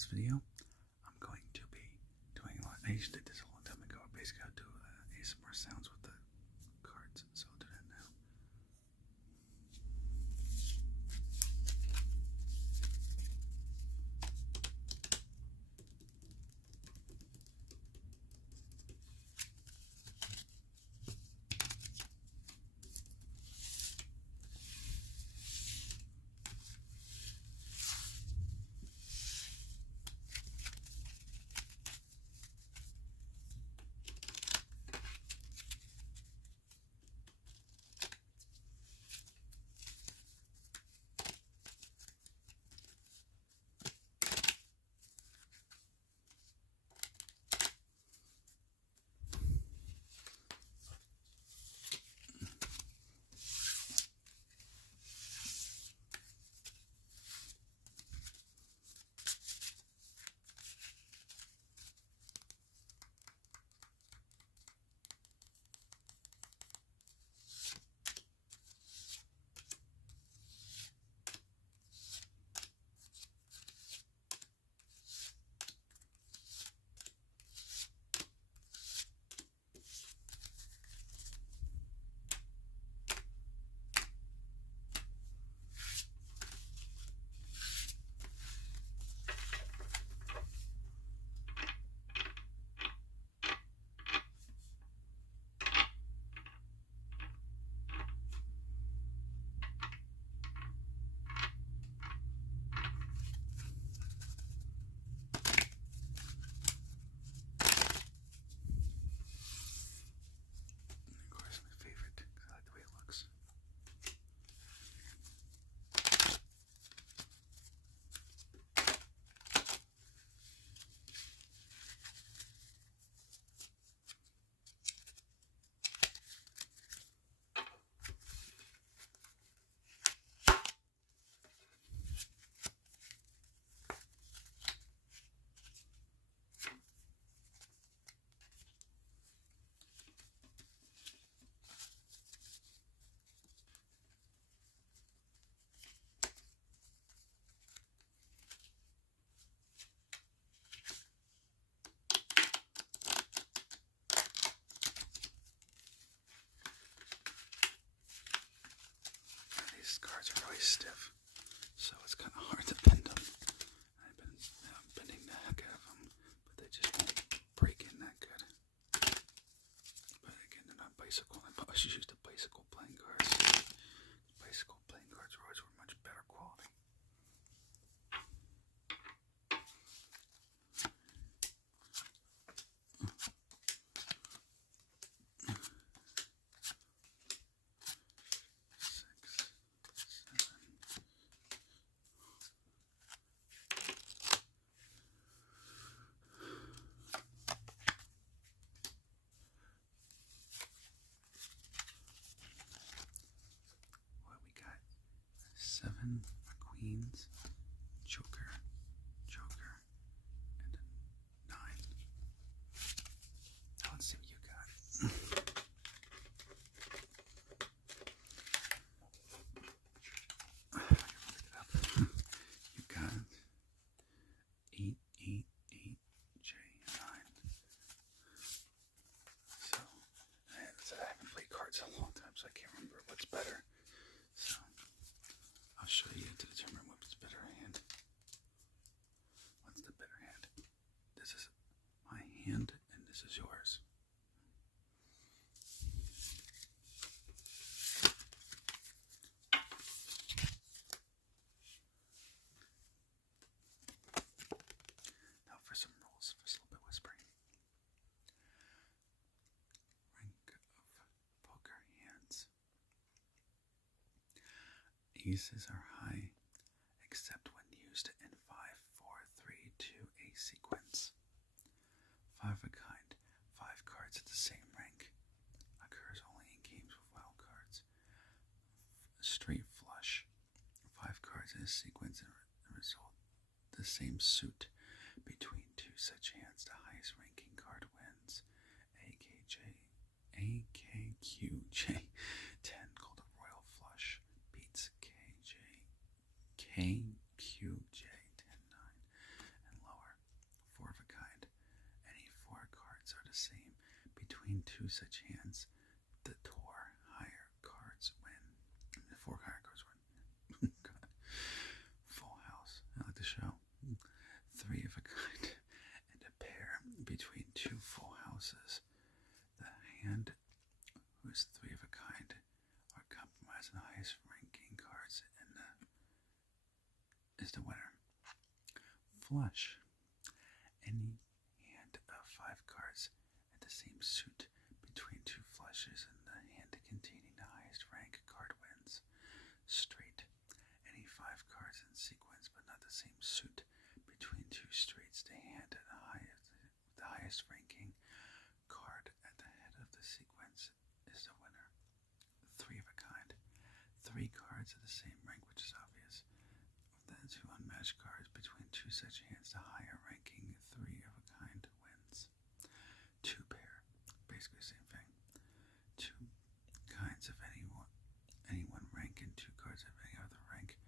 this video, I'm going to be doing a lot. I used to do this a long time ago. Basically, I'll do ASMR sounds with the cards, so I'll do that now. These cards are really stiff, so it's kind of hard to bend them. I've been bending the heck out of them, but they just don't break in that good. But again, they're not bicycle. I probably should use the bicycle playing cards. Bicycle playing cards always were much better quality. Seven queens, joker, and a 9. Now let's see what you got. You got 888 J9. So I haven't played cards in a long time, so I can't remember what's better. So I'll show you to determine what's better hand. What's the better hand? This is my hand, and this is yours. Now for some rules, for a little bit whispering. Rank of poker hands. Aces are high, except when used in 5-4-3-2 a sequence. 5 of a kind, 5 cards at the same rank, occurs only in games with wild cards. Straight flush, 5 cards in a sequence and result the same suit between 2 such hands. The highest ranking card wins. AKQJ 10 called a royal flush beats KQJ 10-9, and such hands, the higher cards win. The 4 higher cards win. God. Full house. I like the show. 3 of a kind and a pair between 2 full houses. The hand whose 3 of a kind are compromised and highest ranking cards is the winner. Flush. Any hand of 5 cards at the same suit between 2 flushes and the hand containing the highest rank card wins. Straight. Any 5 cards in sequence but not the same suit between 2 straights. The hand at the highest ranking card at the head of the sequence is the winner. 3 of a kind. 3 cards of the same rank, which is obvious. The 2 unmatched cards between 2 such hands, the higher ranking 3 of a kind wins. 2 pair, basically the same thing. 2 kinds of any one rank and 2 cards of any other rank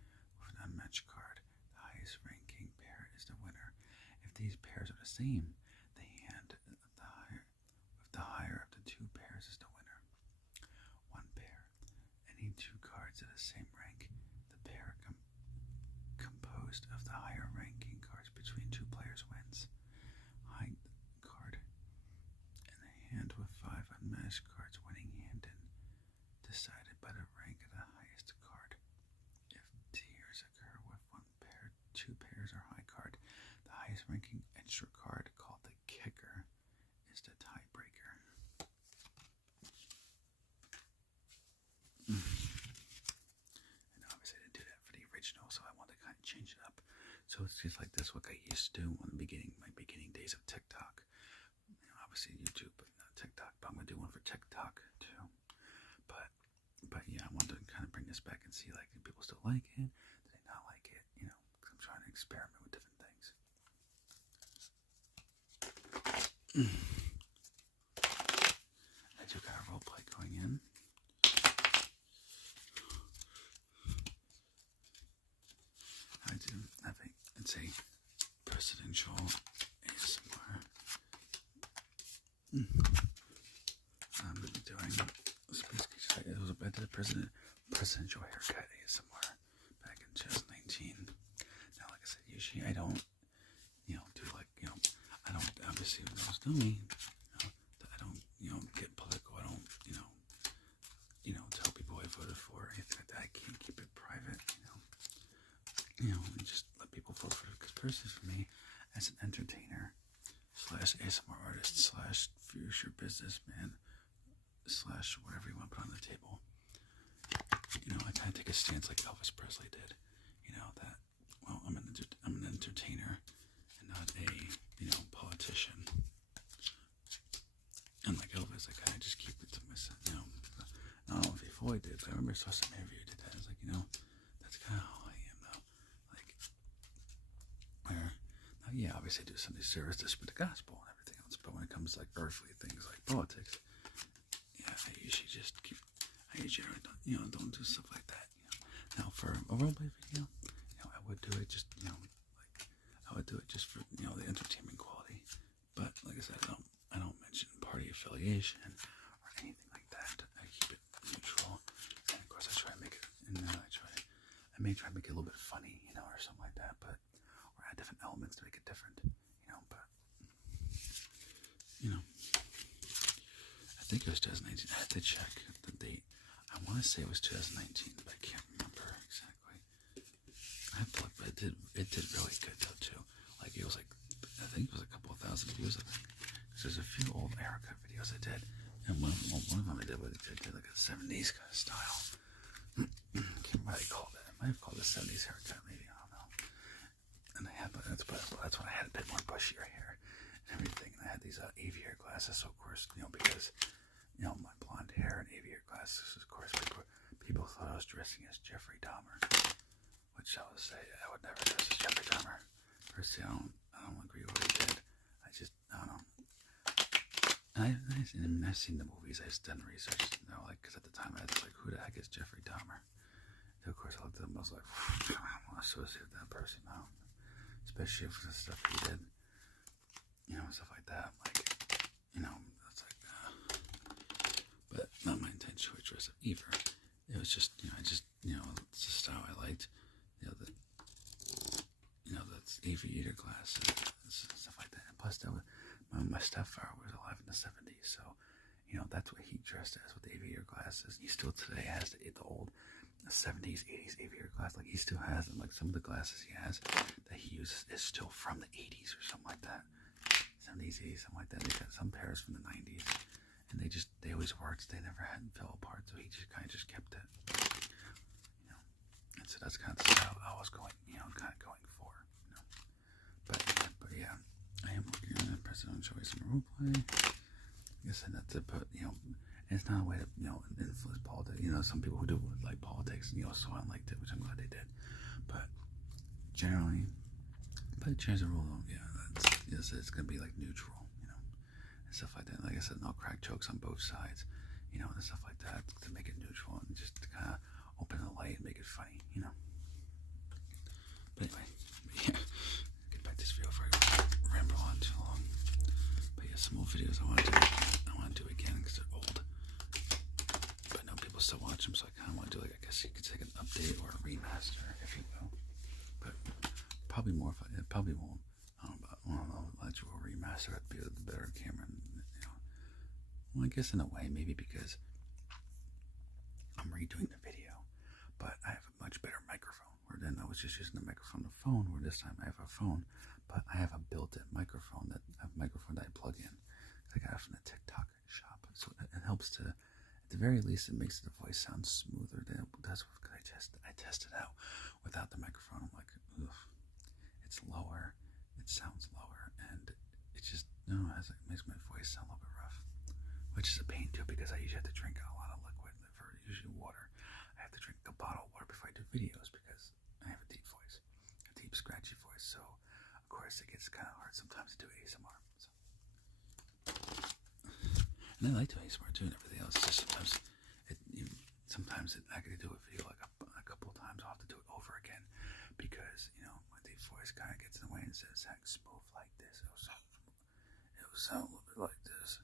with an unmatched card. The highest ranking pair is the winner. If these pairs are the same, the hand of the higher of the 2 pairs is the winner. 1 pair. Any 2 cards of the same rank, the pair composed of the higher ranking cards between 2 players wins. High card and a hand with 5 unmatched cards, winning hand and decided by the rank of the highest card. If tiers occur with 1 pair, 2 pairs are high card. The highest ranking extra card, called the kicker, is the tiebreaker. And obviously I didn't do that for the original, so I wanted to kind of change it up. So it's just like this, what I used to do in my beginning days of TikTok. Obviously YouTube, but not TikTok. But I'm gonna do one for TikTok too. But yeah, I wanted to kind of bring this back and see, like, do people still like it? Do they not like it? You know, because I'm trying to experiment with different things. I do got a role play going in. I do. I think it's a presidential ASMR. I'm going to be doing I did a presidential haircut ASMR back in 2019. Now, like I said, usually I don't, do like, I don't, obviously, those know me, I don't, get political. I don't, tell people I voted for or anything like that. I can't keep it private, and just let people vote for it. Because personally, for me, as an entertainer / ASMR artist / future businessman / whatever you want to put on the table, I kind of take a stance like Elvis Presley did. That, well, I'm an entertainer and not a, politician. And like Elvis, I kind of just keep it to myself, I don't know if he fully did, but I remember I saw some interview he did that. I was like, that's kind of how I am, though. Like, now, yeah, obviously I do Sunday service to spread the gospel and everything else, but when it comes to like earthly things like politics, yeah, I usually don't do stuff like that. Now for a roleplay video, I would do it just, I would do it just for, the entertainment quality. But like I said, I don't mention party affiliation or anything like that. I keep it neutral. And of course I try to make it, I may try to make it a little bit funny, or something like that, or add different elements to make it different, but, I think it was 2019. I had to check the date. I want to say it was 2019, but I can't remember exactly. I have to look, but it did really good though too. Like it was like, I think it was a couple of thousand views. I think because there's a few old haircut videos I did, and one of them I did like a 70s kind of style. I can't remember how they called it. I might have called it a 70s haircut, maybe, I don't know. And that's when I had a bit more bushier hair and everything. And I had these aviator glasses, so of course, because my blonde hair and aviator glasses, of course, people thought I was dressing as Jeffrey Dahmer, which I would say I would never dress as Jeffrey Dahmer. Personally, I don't agree with what he did. I don't know. And I've seen the movies. I've done research, because at the time I was like, who the heck is Jeffrey Dahmer? And of course, I looked at him. I was like, I don't want to associate with that person now, especially for the stuff he did, stuff like that. Like, it's like. not my intention to dress up either. It was just, it's the style I liked. That's aviator glasses and stuff like that. And plus, my stepfather was alive in the 70s, so, that's what he dressed as with aviator glasses. He still today has the old 70s, 80s aviator glass. Like, he still has them. Like, some of the glasses he has that he uses is still from the 80s or something like that. 70s, 80s, something like that. They got some pairs from the 90s. And they always worked. They never fell apart. So he just kind of kept it. And so that's kind of the style I was going, kind of going for. But yeah, I am working on that presidential some role play. Like I said, not to put, it's not a way to, influence politics. Some people who do like politics, so I liked it, which I'm glad they did. But generally, but change the rule, it's going to be like neutral, and stuff like that. Like I said, no crack jokes on both sides, and stuff like that to make it neutral and just to kind of open the light and make it funny, But anyway, yeah, get back to this video before I ramble on too long. But yeah, some old videos I want to do again because they're old. But I know people still watch them, so I kind of want to do I guess you could say an update or a remaster, if you will. But probably more if it probably won't. I don't know, let you a remaster. That'd be the better camera, Well, I guess in a way, maybe because I'm redoing the video, but I have a much better microphone. Where then I was just using the microphone on the phone, where this time I have a phone, but I have a built-in microphone that I plug in. I got it from the TikTok shop, so it helps to, at the very least, it makes the voice sound smoother. That's what I tested out without the microphone. I'm like, ugh, it's lower, it sounds lower, and it just it makes my voice sound a little bit rough, which is a pain too because I usually have to drink a lot of liquid for usually water. I have to drink a bottle of water before I do videos because I have a deep voice, a deep scratchy voice. So of course it gets kind of hard sometimes to do ASMR. So. And I like to ASMR too and everything else. Just sometimes I could do a video like a couple of times. I'll have to do it over again because my deep voice kind of gets in the way and says smooth like this. It will sound a little bit like this.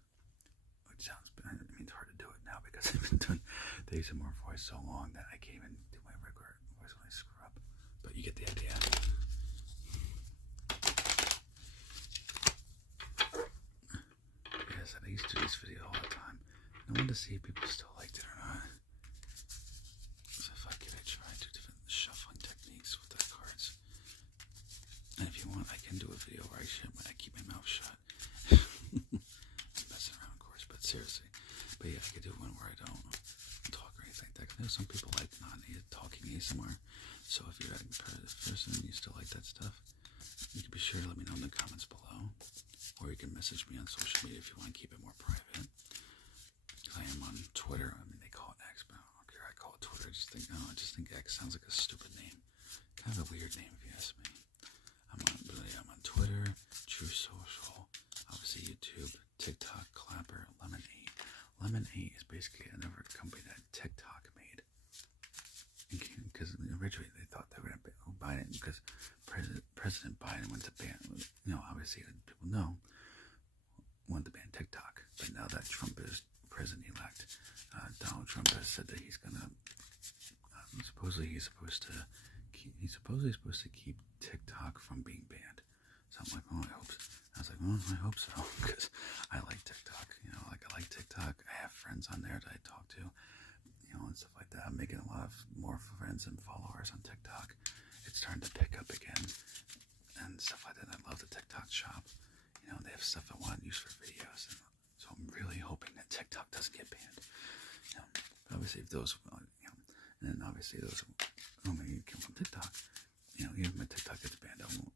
Which sounds, it's hard to do it now because I've been doing the ASMR voice so long that I can't even do my regular voice when I screw up. But you get the idea. Yes, I used to do this video all the time. I wanted to see if people still liked it or not. So if I give it a try, do different shuffling techniques with the cards. And if you want, I can do a video where I keep my mouth shut. Messing around, of course, but seriously. But yeah, I could do one where I don't talk or anything like that. I know some people like non-talking ASMR. So if you're a person and you still like that stuff, you can be sure to let me know in the comments below. Or you can message me on social media if you want to keep it more private. I am on Twitter. They call it X, but I don't care. I call it Twitter. I just think X sounds like a stupid name. Kind of a weird name if you ask me. I'm on Twitter, True Social, obviously YouTube, TikTok, Clapper, Lemon8. Lemon8 is basically another company that TikTok made. Because originally they thought they were going to ban it because President Biden went to ban, obviously people know, wanted to ban TikTok. But now that Trump is president-elect, Donald Trump has said that he's going to, supposedly he's supposed to keep TikTok from being banned. So I'm like, oh, I hope so. I was like, well, I hope so, because I like TikTok. I like TikTok. I have friends on there that I talk to, and stuff like that. I'm making a lot more friends and followers on TikTok. It's starting to pick up again and stuff like that. I love the TikTok shop. They have stuff I want to use for videos, and so I'm really hoping that TikTok doesn't get banned. Obviously, if those, and then obviously those who maybe come from TikTok, even if my TikTok gets banned, I won't,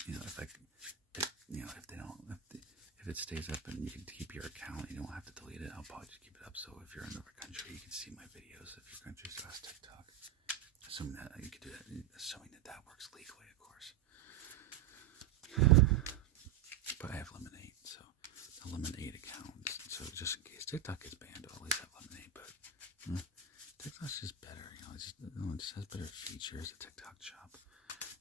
if it stays up and you can keep your account, you don't have to delete it. I'll probably just keep it up. So if you're in another country, you can see my videos. If your country still has TikTok, assuming that you can do that, assuming that works legally, of course. But I have Lemon8, so the Lemon8 account. So just in case TikTok gets banned, I'll at least have Lemon8. But TikTok's just better, it just has better features. The TikTok shop.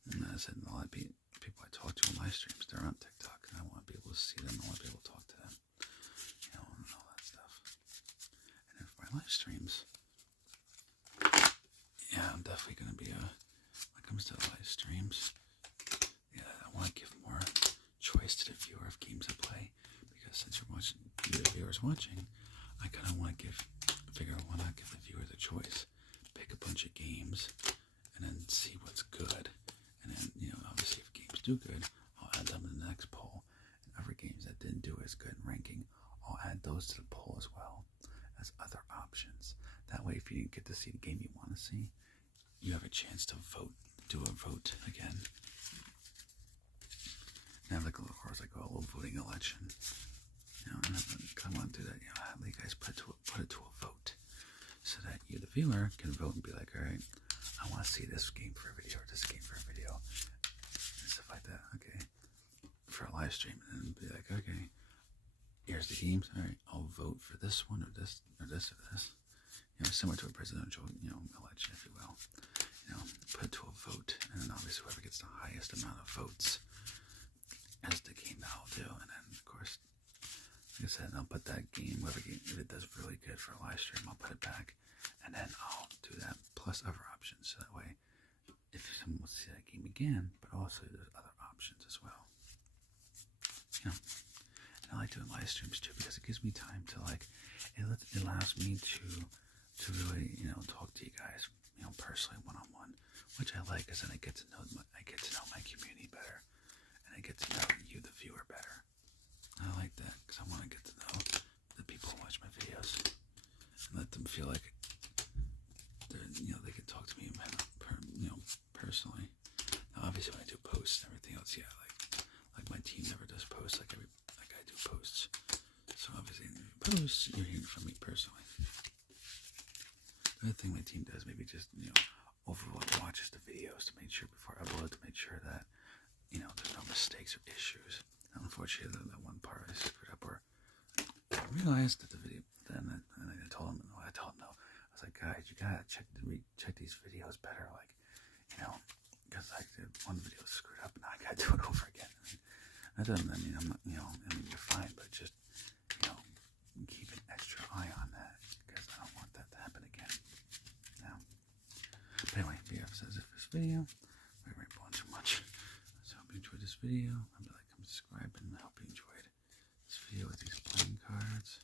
And as I said, a lot of people I talk to on live streams, they're on TikTok, and I want to be able to see them. I want to be able to talk to them, and all that stuff. And if my live stream, definitely going to be when it comes to live streams. Yeah, I want to give more choice to the viewer of games I play, because since you're the viewers watching, I kind of want to figure out why not give the viewer the choice. Pick a bunch of games and then see what's good. And then, obviously if games do good, I'll add them in the next poll. And other games that didn't do as good in ranking, I'll add those to the poll as well as other options. That way, if you didn't get to see the game you want to see, you have a chance to vote, do a vote again. And have like a little voting election. And I want to do that. Have you guys put it to a vote, so that you, the viewer, can vote and be like, all right, I want to see this game for a video or this game for a video, and stuff like that. Okay, for a live stream, and then be like, okay, here's the games. All right, I'll vote for this one or this or this or this. Similar to a presidential, election, if you will. Put it to a vote, and then obviously whoever gets the highest amount of votes as the game that I'll do. And then, of course, like I said, I'll put that game, whatever game, if it does really good for a live stream, I'll put it back, and then I'll do that plus other options. So that way, if someone wants to see that game again, but also there's other options as well. And I like doing live streams too, because it gives me time to it allows me to really, talk to you guys, personally, one-on-one, which I like, because then I get to know my community better, and I get to know you, the viewer, better. And I like that, because I want to get to know the people who watch my videos, and let them feel like they're, they can talk to me, personally. Now, obviously, when I do posts and everything else, yeah, like my team never does posts like I do posts. So obviously, in posts, you're hearing from me personally. The other thing my team does, maybe just, overall watches the videos to make sure, before I upload, to make sure that, there's no mistakes or issues. And unfortunately, that one part I screwed up, or I realized that the video, then I told him, no. I was like, guys, you gotta check these videos better, because one video was screwed up, and now I gotta do it over again. That doesn't mean I'm not, you're fine, but just, keep an extra eye on that, because I don't want that to happen again. But anyway, yeah, so that's it for this video. I'm rambling too much. So I hope you enjoyed this video. I'll be like, subscribe, and I hope you enjoyed this video with these playing cards.